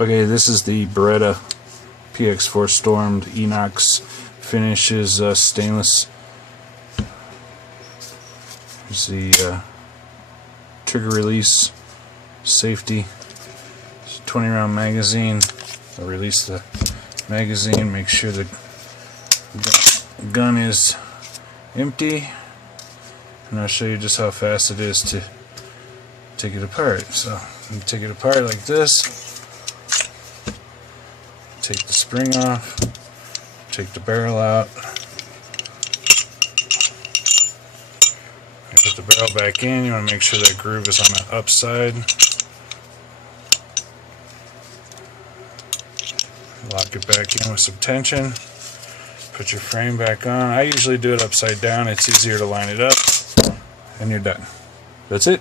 Okay, this is the Beretta Px4 Stormed inox finish. Is stainless. Here's the trigger release, safety, 20 round magazine. I'll release the magazine, make sure the gun is empty, and I'll show you just how fast it is to take it apart. So you take it apart like this, take the spring off, take the barrel out, put the barrel back in. You want to make sure that groove is on the upside. Lock it back in with some tension. Put your frame back on. I usually do it upside down. It's easier to line it up. And you're done. That's it.